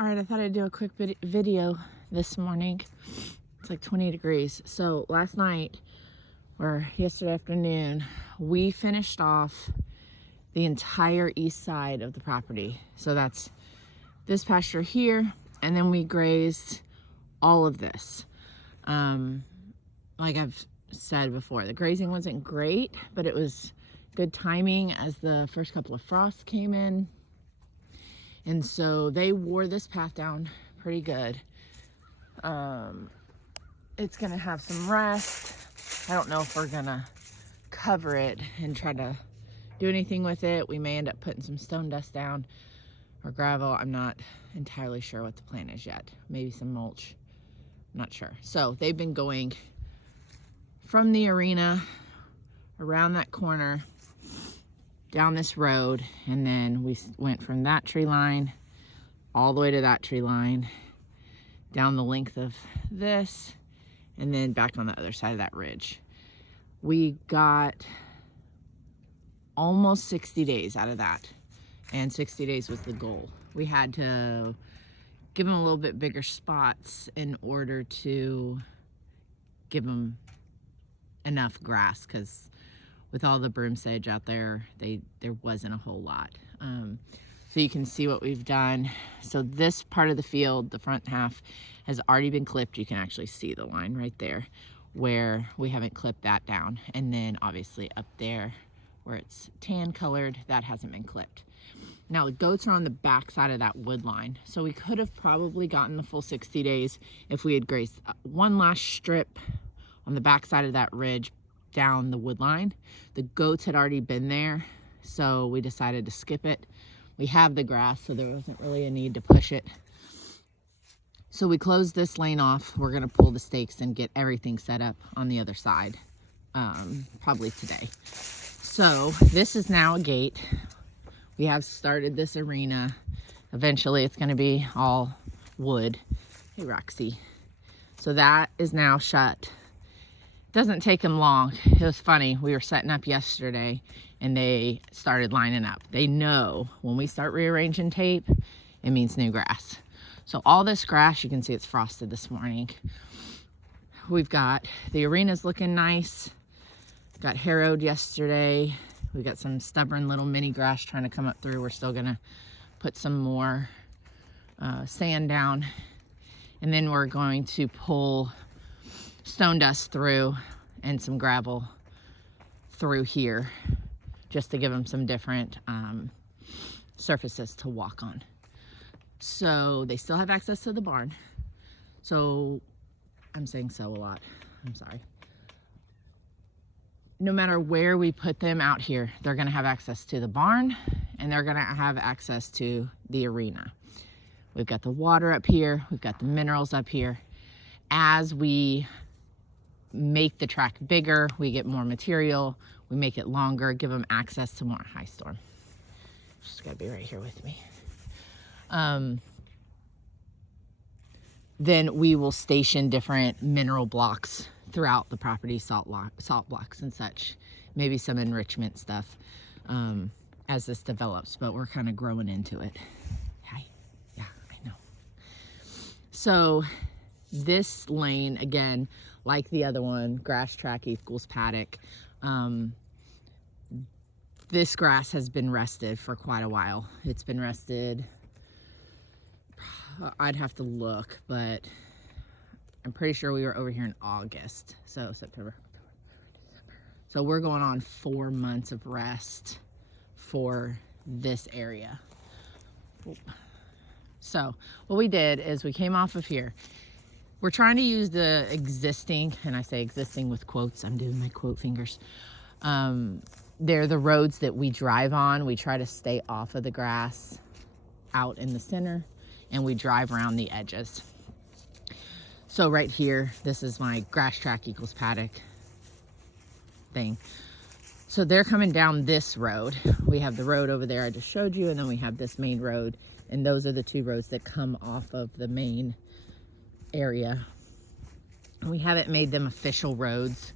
All right, I thought I'd do a quick video this morning. It's like 20 degrees. So last night, or yesterday afternoon, we finished off the entire east side of the property. So that's this pasture here, and then we grazed all of this. Like I've said before, the grazing wasn't great, but it was good timing as the first couple of frosts came in. And so they wore this path down pretty good. It's gonna have some rest. I don't know if we're gonna cover it and try to do anything with it. We may end up putting some stone dust down or gravel. I'm not entirely sure what the plan is yet. Maybe some mulch, I'm not sure. So they've been going from the arena around that corner down this road, and then we went from that tree line all the way to that tree line, down the length of this, and then back on the other side of that ridge. We got almost 60 days out of that, and 60 days was the goal. We had to give them a little bit bigger spots in order to give them enough grass, because with all the broom sage out there, there wasn't a whole lot. So you can see what we've done. So this part of the field, the front half, has already been clipped. You can actually see the line right there where we haven't clipped that down. And then obviously up there where it's tan colored, that hasn't been clipped. Now the goats are on the back side of that wood line. So we could have probably gotten the full 60 days if we had grazed one last strip on the back side of that ridge down the wood line. The goats had already been there, so we decided to skip it. We have the grass, so there wasn't really a need to push it. So we closed this lane off. We're gonna pull the stakes and get everything set up on the other side, probably today. So this is now a gate. We have started this arena. Eventually it's gonna be all wood. Hey, Roxy. So that is now shut. Doesn't take them long. It was funny. We were setting up yesterday and they started lining up. They know when we start rearranging tape, it means new grass. So all this grass, you can see it's frosted this morning. We've got the arena's looking nice. Got harrowed yesterday. We got some stubborn little mini grass trying to come up through. We're still gonna put some more sand down, and then we're going to pull stone dust through and some gravel through here just to give them some different surfaces to walk on. So they still have access to the barn. So I'm saying so a lot, I'm sorry. No matter where we put them out here, they're gonna have access to the barn and they're gonna have access to the arena. We've got the water up here, we've got the minerals up here. As we make the track bigger, we get more material, we make it longer, give them access to more. High storm. Just gotta be right here with me. Then we will station different mineral blocks throughout the property, salt blocks and such, maybe some enrichment stuff as this develops, but we're kind of growing into it. Hi. Yeah, I know. So this lane, again, like the other one, grass track equals paddock. This grass has been rested for quite a while. It's been rested, I'd have to look, but I'm pretty sure we were over here in August. So September, October, December. So we're going on 4 months of rest for this area. So what we did is we came off of here. We're trying to use the existing, and I say existing with quotes, I'm doing my quote fingers. They're the roads that we drive on. We try to stay off of the grass out in the center, and we drive around the edges. So right here, this is my grass track equals paddock thing. So they're coming down this road. We have the road over there I just showed you, and then we have this main road, and those are the two roads that come off of the main area. We haven't made them official roads.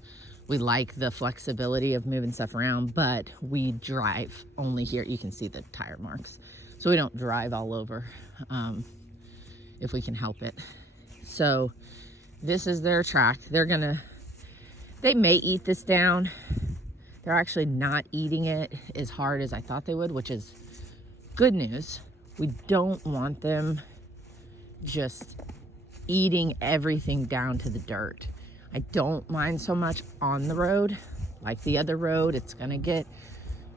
We like the flexibility of moving stuff around, but we drive only here. You can see the tire marks. So we don't drive all over. if we can help it. So this is their track. They may eat this down. They're actually not eating it as hard as I thought they would, which is good news. We don't want them just eating everything down to the dirt. I don't mind so much on the road. Like the other road, it's gonna get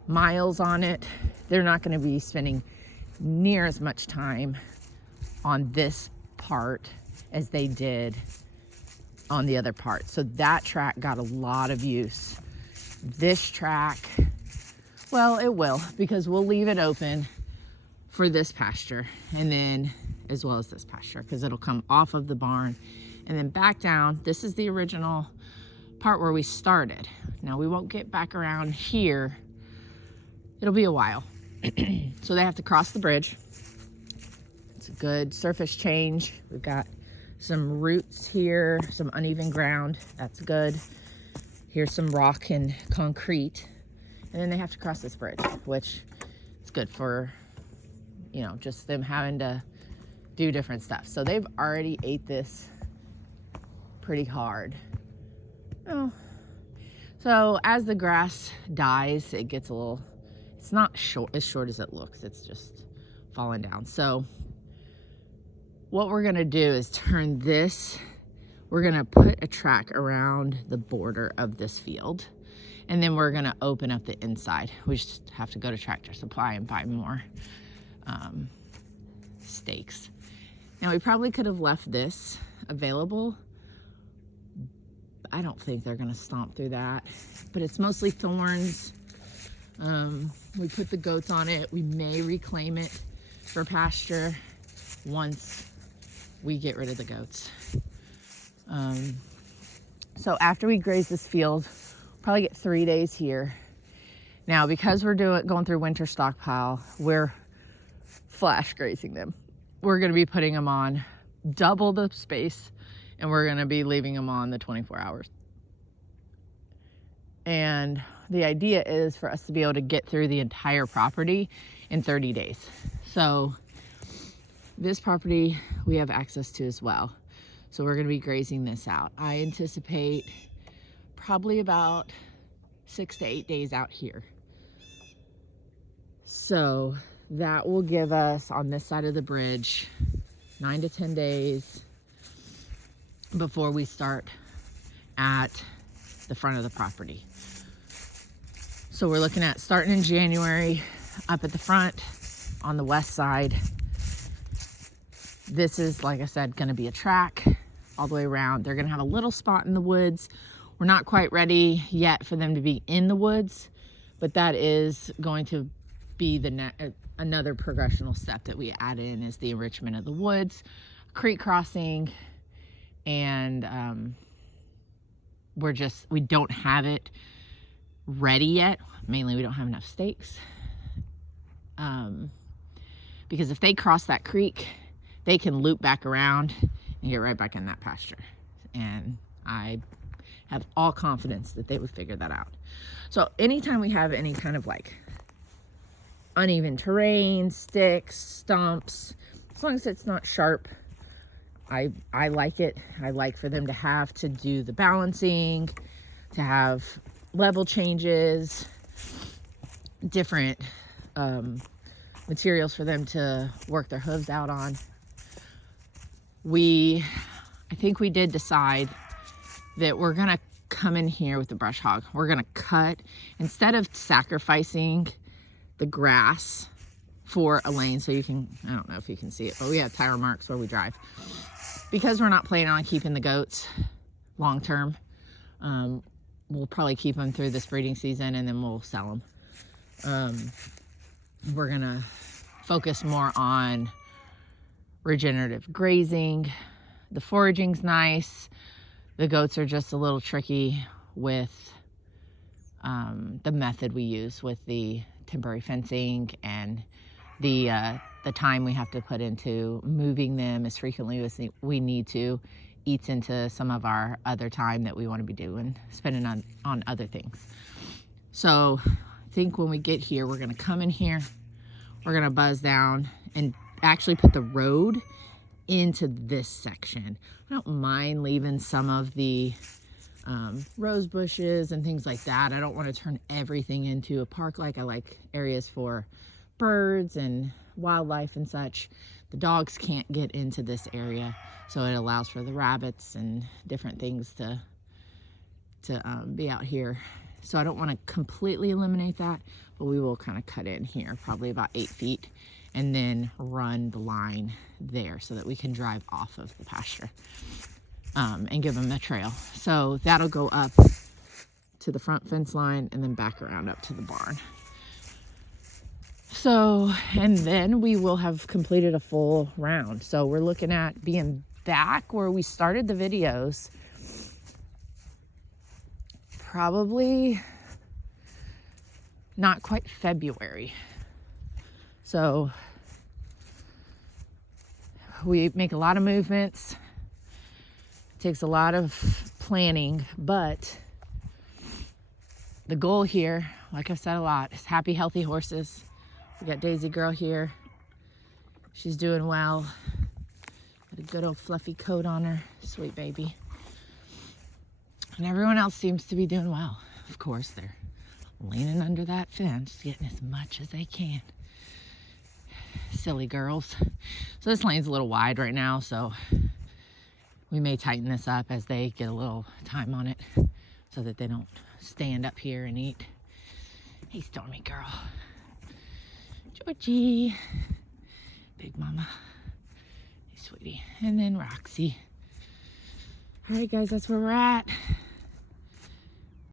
miles on it. They're not gonna be spending near as much time on this part as they did on the other part. So that track got a lot of use. This track, well, it will, because we'll leave it open for this pasture, and then as well as this pasture, because it'll come off of the barn and then back down. This is the original part where we started. Now we won't get back around here. It'll be a while. So they have to cross the bridge. It's a good surface change. We've got some roots here, some uneven ground. That's good. Here's some rock and concrete. And then they have to cross this bridge, which is good for, you know, just them having to do different stuff. So they've already ate this pretty hard. Oh. So as the grass dies, it gets a little, it's not as short as it looks. It's just falling down. So what we're gonna do is turn this, we're gonna put a track around the border of this field, and then we're gonna open up the inside. We just have to go to Tractor Supply and buy more stakes. Now we probably could have left this available. I don't think they're gonna stomp through that, but it's mostly thorns. We put the goats on it. We may reclaim it for pasture once we get rid of the goats. So after we graze this field, we'll probably get 3 days here. Now, because we're going through winter stockpile, we're flash grazing them. We're gonna be putting them on double the space, and we're gonna be leaving them on the 24 hours. And the idea is for us to be able to get through the entire property in 30 days. So this property we have access to as well. So we're gonna be grazing this out. I anticipate probably about 6 to 8 days out here. So that will give us, on this side of the bridge, 9 to 10 days before we start at the front of the property. So we're looking at starting in January up at the front on the west side. This is, like I said, gonna be a track all the way around. They're gonna have a little spot in the woods. We're not quite ready yet for them to be in the woods, but that is going to be another progressional step that we add in, is the enrichment of the woods, creek crossing, and we don't have it ready yet. Mainly we don't have enough stakes, because if they cross that creek, they can loop back around and get right back in that pasture. And I have all confidence that they would figure that out. So anytime we have any kind of like uneven terrain, sticks, stumps, as long as it's not sharp, I like it. I like for them to have to do the balancing, to have level changes, different materials for them to work their hooves out on. I think we did decide that we're gonna come in here with the brush hog. We're gonna cut, instead of sacrificing the grass for a lane, so you can, I don't know if you can see it, but we have tire marks where we drive. Because we're not planning on keeping the goats long term, we'll probably keep them through this breeding season, and then we'll sell them. We're gonna focus more on regenerative grazing. The foraging's nice. The goats are just a little tricky with the method we use with the temporary fencing, and the time we have to put into moving them as frequently as we need to eats into some of our other time that we want to be spending on other things. So I think when we get here, we're going to come in here, we're going to buzz down and actually put the road into this section. I don't mind leaving some of the rose bushes and things like that. I don't want to turn everything into a park. Like, I like areas for birds and wildlife and such. The dogs can't get into this area, so it allows for the rabbits and different things to be out here. So I don't want to completely eliminate that, but we will kind of cut in here, probably about 8 feet, and then run the line there so that we can drive off of the pasture and give them a trail. So that'll go up to the front fence line and then back around up to the barn. So, and then we will have completed a full round. So we're looking at being back where we started the videos, probably not quite February. So we make a lot of movements. It takes a lot of planning, but the goal here, like I've said a lot, is happy, healthy horses. We got Daisy Girl here. She's doing well. Got a good old fluffy coat on her. Sweet baby. And everyone else seems to be doing well. Of course, they're leaning under that fence, getting as much as they can. Silly girls. So this lane's a little wide right now, so we may tighten this up as they get a little time on it so that they don't stand up here and eat. Hey, Stormy girl. Georgie. Big mama. Hey, sweetie. And then Roxy. All right, guys, that's where we're at.